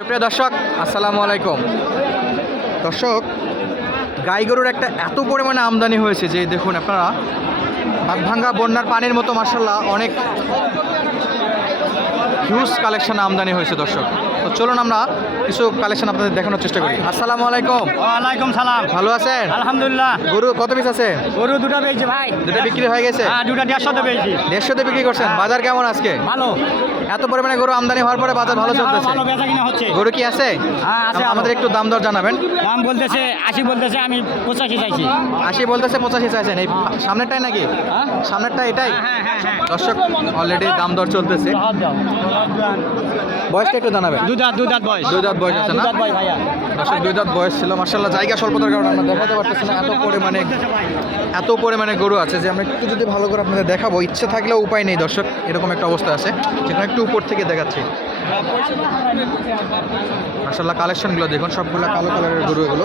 প্রিয় দর্শক, আসসালামু আলাইকুম। দর্শক গাই গরুর একটা এত পরিমাণে আমদানি হয়েছে যে দেখুন আপনারা ভাঙ্গা বন্যার পানির মতো মার্শাল্লাহ অনেক হিউজ কালেকশন আমদানি হয়েছে দর্শক। তো চলুন আমরা কিছু কালেকশন আপনাদের দেখানোর চেষ্টা করি। আসসালামু আলাইকুম। ওয়ালাইকুম সালাম। ভালো আছেন? আলহামদুলিল্লাহ। গরু কত পিস আছে? গরু দুটো পেয়েছি ভাই। দুটো বিক্রি হয়ে গেছে? হ্যাঁ দুটো দেড়শোতে পেয়েছি। দেড়শোতে বিক্রি করছেন? বাজার কেমন আজকে? ভালো। এত পরিমাণে গরু আমদানি হওয়ার পরে বাজার ভালো চলতেছে। ভালো বেচা কিনা হচ্ছে। গরু কি আছে? হ্যাঁ, আছে আমাদের একটু দাম দর জানাবেন। দাম বলতেছে আশি বলতেছে আমি পঁচাশি চাইছি। আশি বলতেছে পঁচাশি চাইছেন। এই সামনেরটাই নাকি? হ্যাঁ? সামনেরটা এটাই? হ্যাঁ হ্যাঁ হ্যাঁ দর্শক অলরেডি দাম দর চলতেছে। বয়সটা একটু জানাবেন। বয়স। দুই বয়স আছে না? দুধাত বয়স ভাইয়া। দর্শক দুই বয়স ছিল। মার্শাল্লাহ জায়গা স্বল্পতার কারণে আমরা দেখাতে পারতেছি না। এত পরিমাণে এত পরিমাণে গরু আছে যে আমরা একটু যদি ভালো করে আপনাদের দেখাবো ইচ্ছে থাকলেও উপায় নেই দর্শক। এরকম একটা অবস্থা আছে। যেখানে একটু উপর থেকে দেখাচ্ছি। মার্শাল্লাহ কালেকশনগুলো দেখুন। সবগুলো কালো কালারের গরু এগুলো।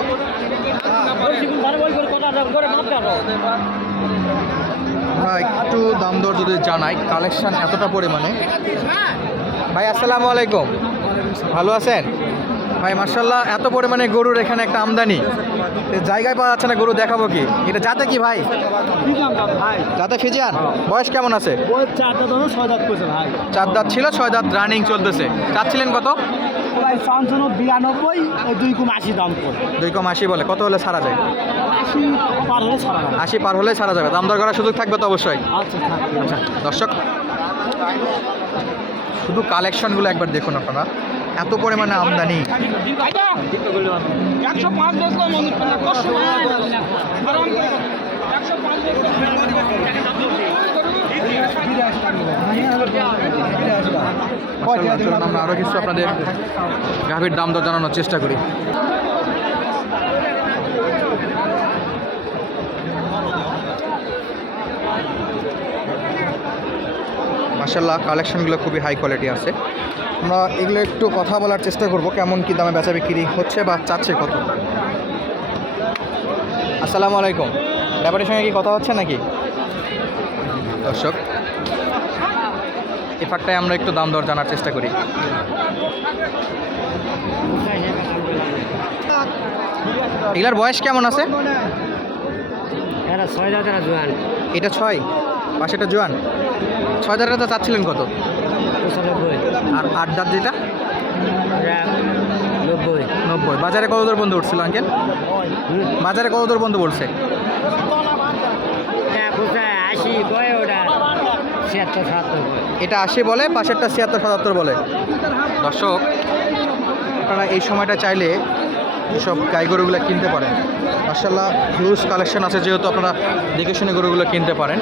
আমরা একটু দাম দর যদি জানাই কালেকশন এতটা পরিমাণে। ভাই আসসালামু আলাইকুম। ভালো আছেন? ভাই মার্শাল্লাহ এত পরিমাণে গরুর এখানে একটা আমদানি। জায়গায় পাওয়া যাচ্ছে না গরু দেখাবো কি? এটা যাতে কি ভাই? যাতে ফিজিয়ান? বয়স কেমন আছে? চার দাঁত ছিল ছয় দাঁত রানিং চলতেছে। চাচ্ছিলেন কত? দুই কুম আশি বলে কত হলে যায়? আশি পার হলে যাবে দাম দর করার সুযোগ থাকবে তো অবশ্যই? আচ্ছা আচ্ছা দর্শক শুধু কালেকশনগুলো একবার দেখুন আপনারা। এত পরিমাণে আমদানি। আমরা আরও কিছু আপনাদের গাভীর দাম দর জানানোর চেষ্টা করি। মাসাল্লাহ কালেকশনগুলো খুবই হাই কোয়ালিটি আছে। আমরা এগুলো একটু কথা বলার চেষ্টা করব কেমন কি দামে বেচা বিক্রি হচ্ছে বা চাচ্ছে কত। আসসালামু আলাইকুম। ব্যাপারের সঙ্গে কি কথা হচ্ছে নাকি? দর্শক। এই ফাঁকটায় আমরা একটু দাম দর জানার চেষ্টা করি। এগুলার বয়স কেমন আছে? এটা ছয়? পাশেটা জোয়ান। ছয় হাজার টাকা চাচ্ছিলেন কত? পঁচানব্বই। আর দাঁত যেটা? নব্বই। নব্বই। বাজারে কত দূর বন্ধু উঠছিল আঙ্কেল? বাজারে কত দূর বন্ধু বলছে? হ্যাঁ এটা আশি বলে পাশেরটা ছিয়াত্তর সাতাত্তর বলে। দর্শক আপনারা এই সময়টা চাইলে সব গাই গরুগুলো কিনতে পারেন মার্শাল্লাহ হিউজ কালেকশন আছে যেহেতু আপনারা দেখে শুনে গরুগুলো কিনতে পারেন।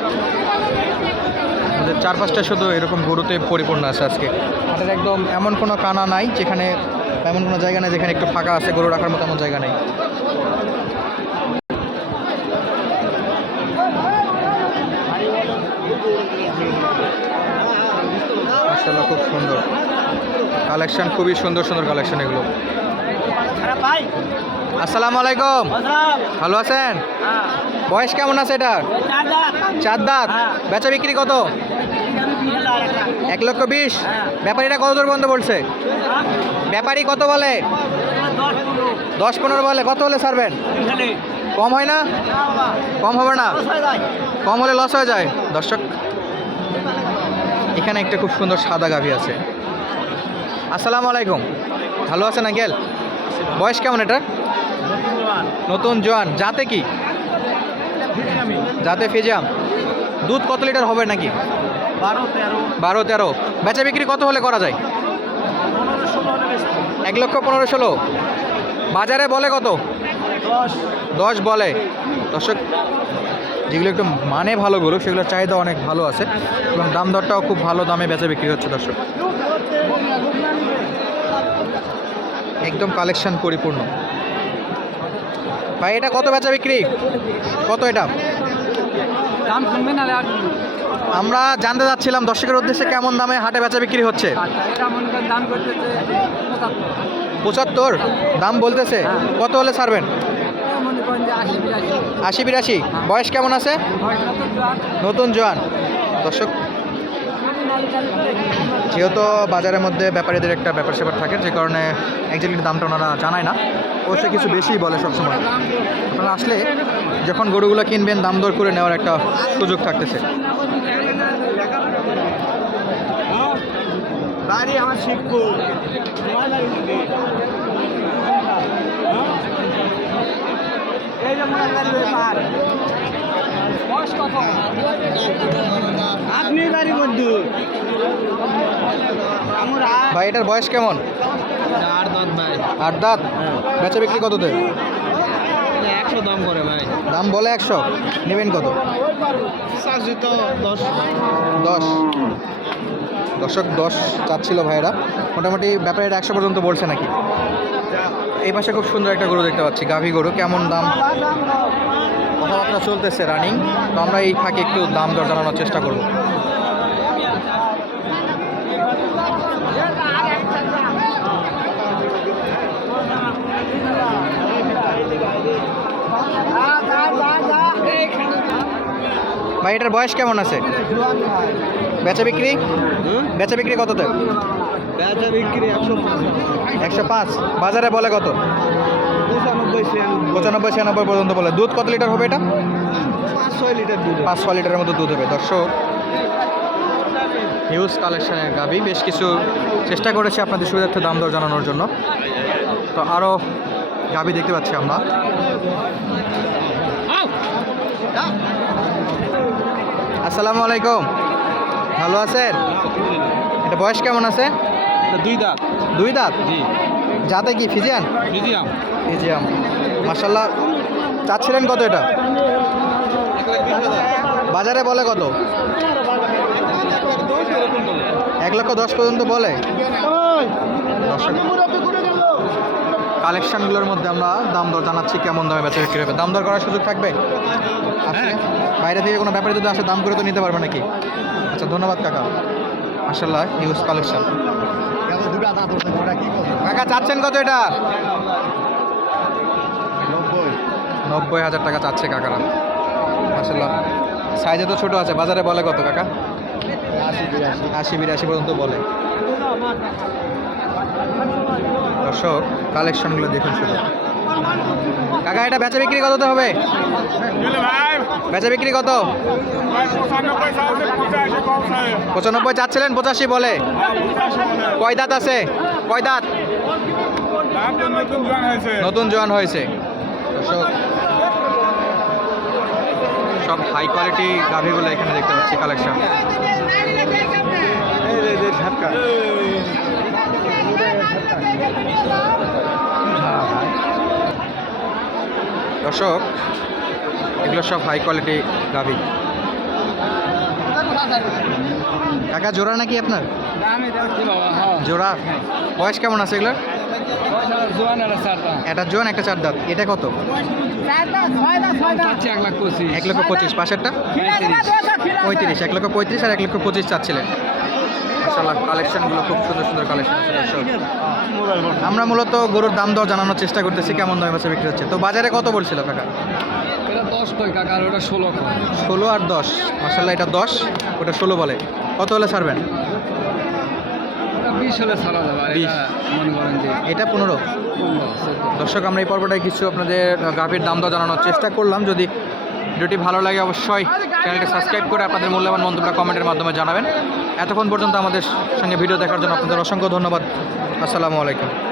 আমাদের চারপাশটা শুধু এরকম গরুতে পরিপূর্ণ আছে আজকে। আমাদের একদম এমন কোনো কানা নাই যেখানে এমন কোনো জায়গা নেই যেখানে একটু ফাঁকা আছে গরু রাখার মতো এমন জায়গা নেই। মার্শাল্লাহ খুব সুন্দর। কালেকশন খুবই সুন্দর সুন্দর কালেকশন এগুলো। আসসালামু আলাইকুম। ভালো আছেন? বয়স কেমন আছে এটার? চার দাঁত বেচা বিক্রি কত? এক লক্ষ বিশ। ব্যাপারীটা কত দূর বন্ধ বলছে? ব্যাপারী কত বলে? দশ পনেরো বলে। কত হলে ছাড়বেন? কম হয় না? কম হবে না? কম হলে লস হয়ে যায়। দর্শক এখানে একটা খুব সুন্দর সাদা গাভি আছে। আসসালামু আলাইকুম। ভালো আছেন আঙ্কেল? বয়স কেমন এটা নতুন জোয়ান। যাতে কি? যাতে ফেজাম দুধ কত লিটার হবে নাকি? বারো তেরো। বারো তেরো। বেচা বিক্রি কত হলে করা যায়? এক লক্ষ পনেরো ষোলো। বাজারে বলে কত? দশ। দশ বলে। দর্শক যেগুলো একটু মানে ভালো গরু সেগুলোর চাহিদা অনেক ভালো আছে এবং দাম দরটাও খুব ভালো দামে বেচা বিক্রি হচ্ছে দর্শক। একদম কালেকশন পরিপূর্ণ। ভাই এটা কত বেচা বিক্রি? কত এটা? দাম কমবে না আমরা জানতে চাচ্ছিলাম দর্শকের উদ্দেশ্যে কেমন দামে হাটে বেচা বিক্রি হচ্ছে? করতেছে পঁচাত্তর? দাম বলতেছে। কত হলে ছাড়বেন? আশি বিরাশি। বয়স কেমন আছে? নতুন জোয়ান। দর্শক যেহেতু বাজারের মধ্যে ব্যাপারীদের একটা ব্যাপার স্যাপার থাকে যে কারণে একজাক্টলি দামটা ওনারা জানায় না। অবশ্যই কিছু বেশিই বলে সবসময়। আপনারা আসলে যখন গরুগুলো কিনবেন দাম দর করে নেওয়ার একটা সুযোগ থাকতেছে। বাড়ি আমার শিখব এই যে মোড়াগাড়ি ব্যাপার আপনি বাড়ি বন্ধু ভাই এটার বয়স কেমন? আর দাঁত ভাই। আট দাঁত? বেচা বিক্রি কততে? একশো দাম করে ভাই। দাম বলে একশো। নেবেন কত? তো দশ। দশ। দশক দশ চাচ্ছিল ভাইয়েরা। মোটামুটি ব্যাপারীরা একশো পর্যন্ত বলছে নাকি? এই পাশে খুব সুন্দর একটা গরু দেখতে পাচ্ছি গাভী গরু। কেমন দাম? কথাবার্তা চলতেছে রানিং তো আমরা এই ফাঁকে একটু দাম দর জানানোর চেষ্টা করব। ভাই এটার বয়স কেমন আছে? বেচা বিক্রি? বেচা বিক্রি কততে? বেচা বিক্রি একশো একশো পাঁচ। বাজারে বলে কত? পঁচানব্বই ছিয়ানব্বই। পর্যন্ত বলে। দুধ কত লিটার হবে এটা? পাঁচ ছয় লিটার দুধ পাঁচ ছ লিটারের মতো দুধ হবে। দর্শক হিউজ কালেকশনের গাবি বেশ কিছু চেষ্টা করেছি আপনাদের সুবিধার্থে দাম দর জানানোর জন্য। তো আরও গাবি দেখতে পাচ্ছি আমরা। আসসালামু আলাইকুম। ভালো আছেন? এটা বয়স কেমন আছে? দুই দাঁত। দুই দাঁত? জি। যাতে কি ফিজিয়ান? মিডিয়াম ফিজিয়াম। মাসাল্লাহ চাচ্ছিলেন কত এটা? বাজারে বলে কত? এক লক্ষ দশ পর্যন্ত বলে। দর্শক কালেকশনগুলোর মধ্যে আমরা দাম দর জানাচ্ছি কেমন দামে বেচা বিক্রি হবে। দাম দর করার সুযোগ থাকবে? আসলে বাইরে থেকে কোনো ব্যাপারে যদি আসে দাম করে তো নিতে পারবে নাকি? আচ্ছা ধন্যবাদ কাকা। মাসাল্লাহ ইউজ কালেকশন কাকা চাচ্ছেন কত এটা? নব্বই হাজার টাকা চাচ্ছে কাকারা। মাসাল্লাহ সাইজে তো ছোট আছে বাজারে বলে কত কাকা? আশি বিরাশি পর্যন্ত বলে। দর্শক, কালেকশনগুলো দেখুন শুধু। কাকা, এটা বেচা বিক্রি কততে হবে? বেচা বিক্রি কত? পঁচানব্বই চাচ্ছিলেন, পঁচাশি বলে। কয় দাঁত আছে? কয় দাঁত? নতুন জোয়ান হয়েছে। সব হাই কোয়ালিটি গাভিগুলো এখানে দেখতে পাচ্ছি কালেকশন দর্শক, এগুলো সব হাই কোয়ালিটি গাভি। কাকা, জোড়া নাকি আপনার? জোড়া। বয়স কেমন আছে এগুলোর? একটা জোয়ান, একটা চার দাঁত। এটা কত? এক লক্ষ পঁচিশ। পাশেরটা? পঁয়ত্রিশ। এক লক্ষ পঁয়ত্রিশ আর এক লক্ষ পঁচিশ চাচ্ছিলেন। মাসাল্লাহ কালেকশনগুলো খুব সুন্দর সুন্দর কালেকশন আমরা মূলত গরুর দাম দর জানানোর চেষ্টা করতেছি কেমন দামে বাচ্চা বিক্রি হচ্ছে। তো বাজারে কত বলছিল কাকা? দশ কয় কাকা আর ওটা ষোলো ষোলো আর দশ। মাসাল্লাহ এটা দশ ওটা ষোলো বলে। কত হলে ছাড়বেন। এটা পনেরো। দর্শক আমরা এই পর্বটায় কিছু আপনাদের গাভীর দাম দর জানানোর চেষ্টা করলাম। যদি ভিডিওটি ভালো লাগে অবশ্যই চ্যানেলটি সাবস্ক্রাইব করে আপনাদের মূল্যবান মন্তব্যটা কমেন্টের মাধ্যমে জানাবেন। এতক্ষণ পর্যন্ত আমাদের সঙ্গে ভিডিও দেখার জন্য আপনাদের অসংখ্য ধন্যবাদ। আসসালামু আলাইকুম।